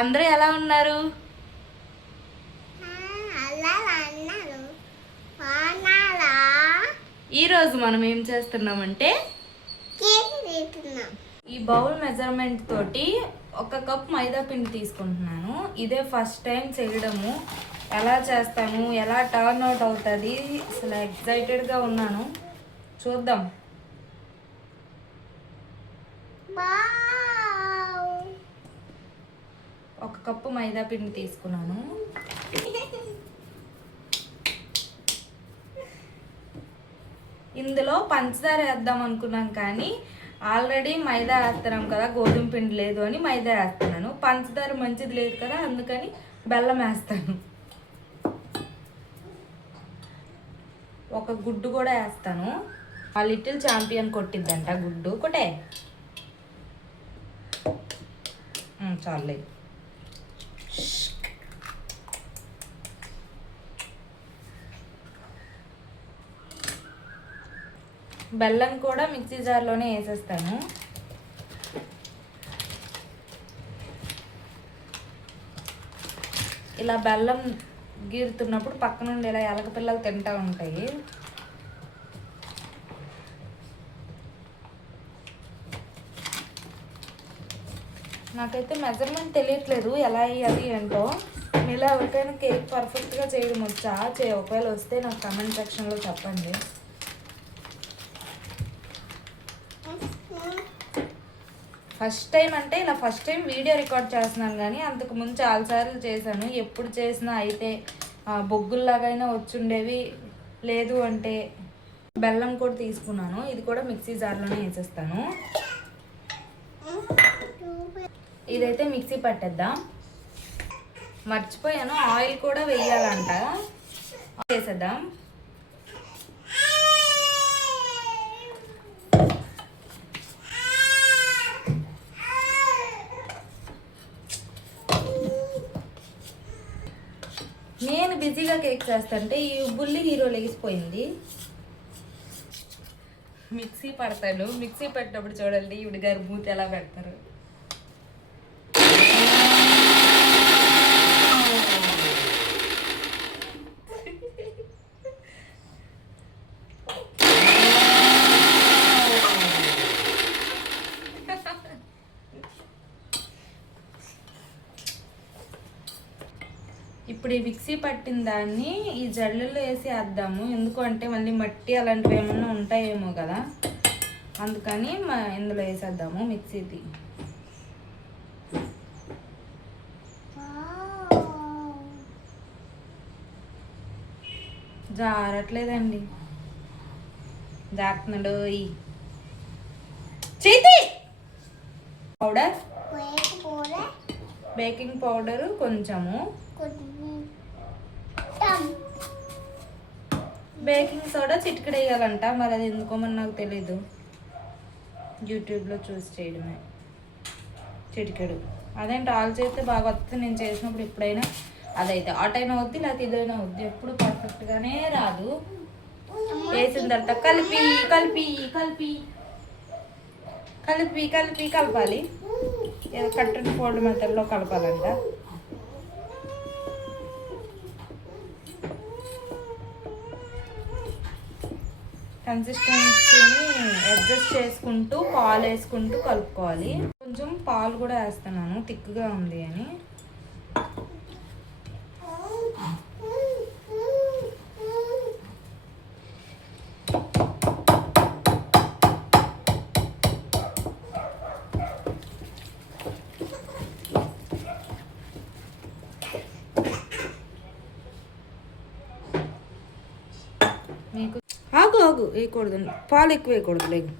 అందరూ ఎలా ఉన్నారు? ఈరోజు మనం ఏం చేస్తున్నామంటే ఈ బౌల్ మెజర్మెంట్ తోటి 1 కప్ మైదా పిండి తీసుకుంటున్నాను. ఇదే ఫస్ట్ టైం చేయడము. ఎలా చేస్తాను, ఎలా టర్న్ అవుట్ అవుతుంది, అసలు ఎక్సైటెడ్గా ఉన్నాను. చూద్దాం. 1 కప్పు మైదా పిండి తీసుకున్నాను. ఇందులో పంచదార వేద్దాం అనుకున్నాం, కానీ ఆల్రెడీ మైదా వేస్తున్నాం కదా, గోధుమ పిండి లేదు అని మైదా వేస్తున్నాను. పంచదార మంచిది లేదు కదా, అందుకని బెల్లం వేస్తాను. 1 గుడ్డు కూడా వేస్తాను. ఆ లిటిల్ ఛాంపియన్ కొట్టిద్దంట గుడ్డు. కొట్టే చాలే. బెల్లం కూడా మిక్సీ జార్లోనే వేసేస్తాను. ఇలా బెల్లం గీరుతున్నప్పుడు పక్క నుండి ఇలా ఎలక పిల్లలు తింటూ ఉంటాయి. నాకైతే మెజర్మెంట్ తెలియట్లేదు ఎలా అయ్యాలి ఏంటో. మీలో ఎవరికైనా కేక్ పర్ఫెక్ట్గా చేయడం వచ్చా? ఒకవేళ వస్తే నాకు కామెంట్ సెక్షన్లో చెప్పండి. ఫస్ట్ టైం అంటే ఇలా ఫస్ట్ టైం వీడియో రికార్డ్ చేస్తున్నాను, కానీ అంతకుముందు చాలాసార్లు చేశాను. ఎప్పుడు చేసినా అయితే బొగ్గుల్లాగైనా వచ్చుండేవి. లేదు అంటే బెల్లం కూడా తీసుకున్నాను. ఇది కూడా మిక్సీ జార్లోనే వేసేస్తాను. ఇదైతే మిక్సీ పట్టేద్దాం. మర్చిపోయాను, ఆయిల్ కూడా వేయాలంట. వేసేద్దాం. నేను బిజీగా కేక్ చేస్తుంటే ఈ బుల్లి హీరో లెగిసిపోయింది. మిక్సీ పడతాను. మిక్సీ పెట్టినప్పుడు చూడండి ఈవిడ గారు మూతి ఎలా పెడతారు. ఇప్పుడు ఈ మిక్సీ పట్టిన దాన్ని ఈ జల్లులో వేసి వేద్దాము. ఎందుకంటే మళ్ళీ మట్టి అలాంటివి ఏమన్నా ఉంటాయేమో కదా, అందుకని ఇందులో వేసేద్దాము మిక్సీది. జారట్లేదండి, జారుతున్నాడు. చేతి పౌడర్, బేకింగ్ పౌడరు కొంచెము, బేకింగ్ సోడా చిటికెడు వేయాలంట. మరి అది ఎందుకో మరి నాకు తెలీదు, యూట్యూబ్లో చూసి చేయడమే. చిటికెడు అదేంటి ఆల్ చేస్తే బాగా వస్తుంది. నేను చేసినప్పుడు ఎప్పుడైనా అదైతే ఆటైనా వద్ది, లేకపోతే ఇదైనా వద్దు, ఎప్పుడు పర్ఫెక్ట్గానే రాదు. వేసిన తర్వాత కలిపి కలిపి కలిపి కలిపి కలిపి కలపాలి. కట్ అండ్ ఫోల్డ్ మెథడ్లో కలపాలంట. కన్సిస్టెన్సీని అడ్జస్ట్ చేసుకుంటూ పాలు వేసుకుంటూ కలుపుకోవాలి. కొంచెం పాలు కూడా వేస్తున్నాను, థిక్గా ఉంది అని. మీకు ఆగు వేయకూడదు, పాలు ఎక్కువ వేయకూడదు. లేదు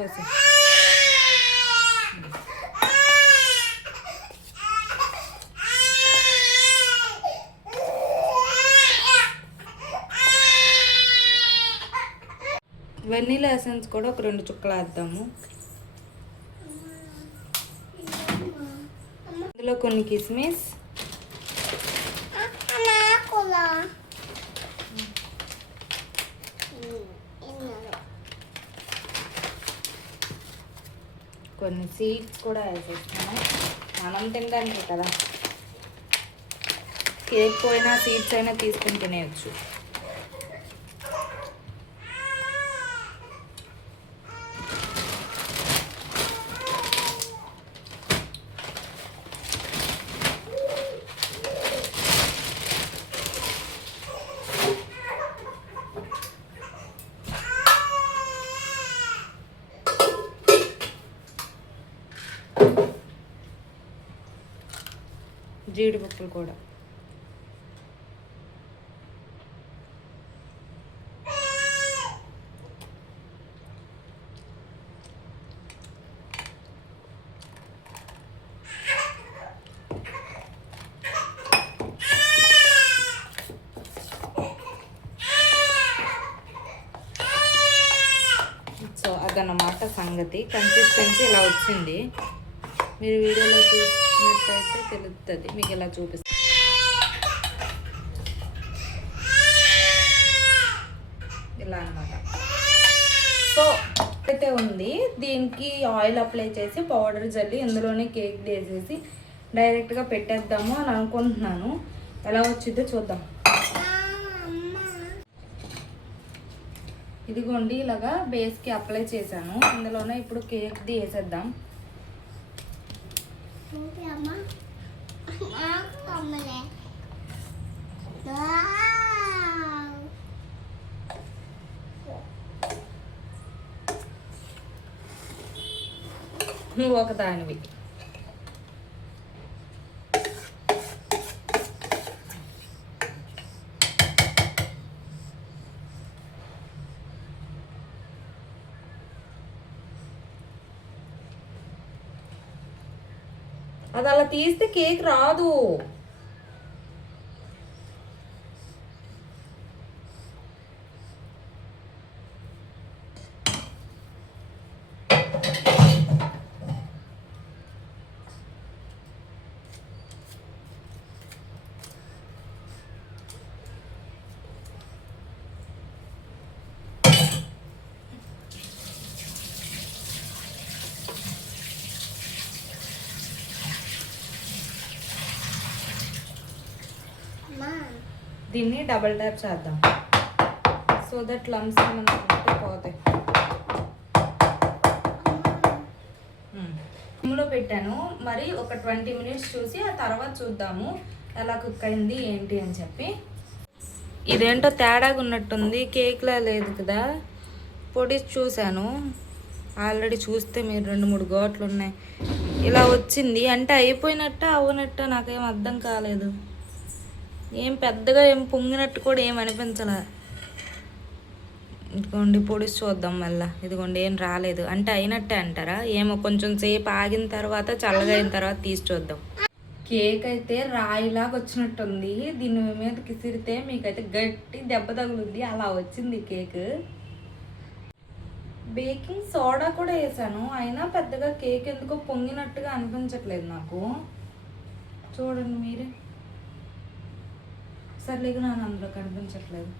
పోసి వెన్నీలా ఎసెన్స్ కూడా ఒక 2 చుక్కలు వేద్దాము. ఇందులో కొన్ని కిస్మిస్, కొన్ని సీడ్స్ కూడా వేసేస్తాను. మనం తినడానికి కదా, కేక్ పోయినా సీడ్స్ అయినా తీసుకుని తినేయచ్చు. జీడిపప్పులు కూడా సో అదన్నమాట సంగతి. కన్సిస్టెన్సీ ఇలా వచ్చింది. మీరు వీడియోలో చూసినట్టయితే తెలుస్తుంది. మీకు ఇలా చూపిస్తాను. ఇలా అన్నమాట. సో అయితే ఉంది. దీనికి ఆయిల్ అప్లై చేసి పౌడర్ జల్లి ఇందులోనే కేక్ వేసేసి డైరెక్ట్గా పెట్టేద్దాము అని అనుకుంటున్నాను. ఎలా వచ్చిందో చూద్దాం. ఇదిగోండి, ఇలాగా బేస్కి అప్లై చేశాను. ఇందులోనే ఇప్పుడు కేక్ది వేసేద్దాం. నువ్వు ఒక దానివి. అది అలా తీస్తే కేక్ రాదు. దీన్ని డబల్ ట్యాప్ చేద్దాం. సో దట్ లమ్స్ ఏమన్నా పోతాయి. సిమ్లో పెట్టాను. మరి ఒక 20 మినిట్స్ చూసి ఆ తర్వాత చూద్దాము ఎలా కుక్ అయింది ఏంటి అని చెప్పి. ఇదేంటో తేడాగా ఉన్నట్టుంది, కేక్లా లేదు కదా. పొడి చూశాను ఆల్రెడీ, చూస్తే మీరు 2-3 ఘాట్లు ఉన్నాయి. ఇలా వచ్చింది అంటే అయిపోయినట్ట అవ్వనట్ట నాకేం అర్థం కాలేదు. ఏం పెద్దగా ఏం పొంగినట్టు కూడా ఏం అనిపించలే. ఇదిగోండి పొడిసి చూద్దాం మళ్ళీ. ఇదిగోండి ఏం రాలేదు అంటే అయినట్టే అంటారా ఏమో. కొంచెం సేపు ఆగిన తర్వాత చల్లగా అయిన తర్వాత తీసి చూద్దాం. కేక్ అయితే రాయిలాగా వచ్చినట్టుంది. దీని మీద కిసిరితే మీకైతే గట్టి దెబ్బ తగులుద్ది. అలా వచ్చింది కేక్. బేకింగ్ సోడా కూడా వేసాను, అయినా పెద్దగా కేక్ ఎందుకో పొంగినట్టుగా అనిపించట్లేదు నాకు. చూడండి మీరే. సర్లేగా నాకు అందులో కనిపించట్లేదు.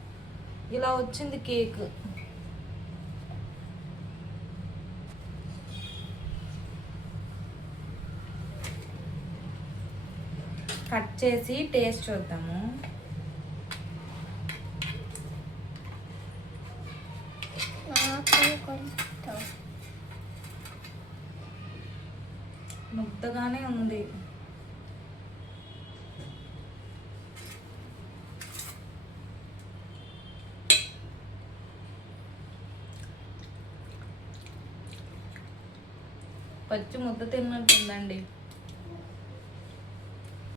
ఇలా వచ్చింది కేక్. కట్ చేసి టేస్ట్ చూద్దాము. ముద్దగానే ఉంది. పచ్చి ముద్ద తిన్నట్టుందండి.